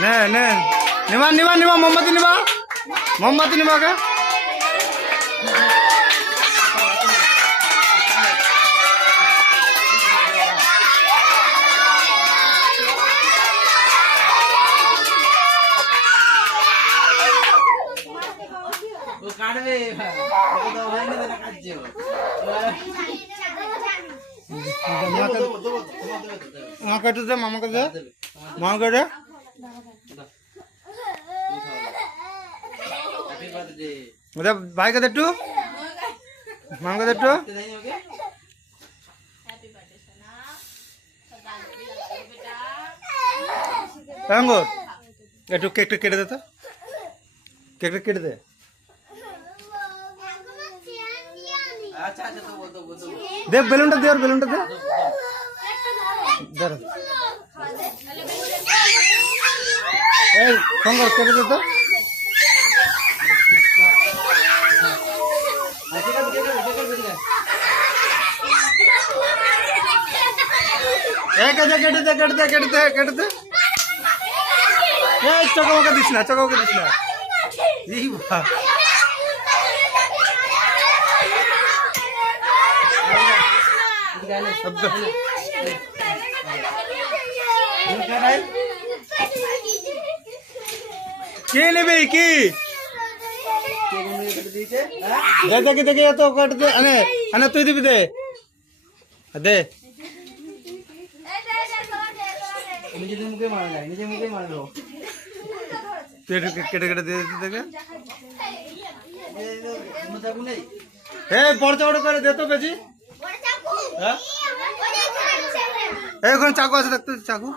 নে নে নিবা নিবা নিবা মোমবাতি নিবা মোমবাতি নিবা কে কাটে দে মামা কাটে মামা কাটে ভাই কাটে একটু মামা কাটে একটু একটু কেকটা কেটে দে তো কেকটা কেটে দে দেখ বেলুনটা দে আর বেলুনটা দে এই শঙ্কর কেটে দে তো কেটে কেটে দে কেটে দে কেটে দে কেটে দে এই চকামকা দিস না চকামকা দিস না এই বাবা কে নেবে কি দেখে দেখে তো কাট দে আনে আনে তুই দিবি দে দে নিজে মুখে মারলাই নিজে মুখে মারলো কেটে কেটে কেটে দিয়ে দেখে বড় চাকু করে দে তো বেশি এখন চাকু আছে দেখতে চাকু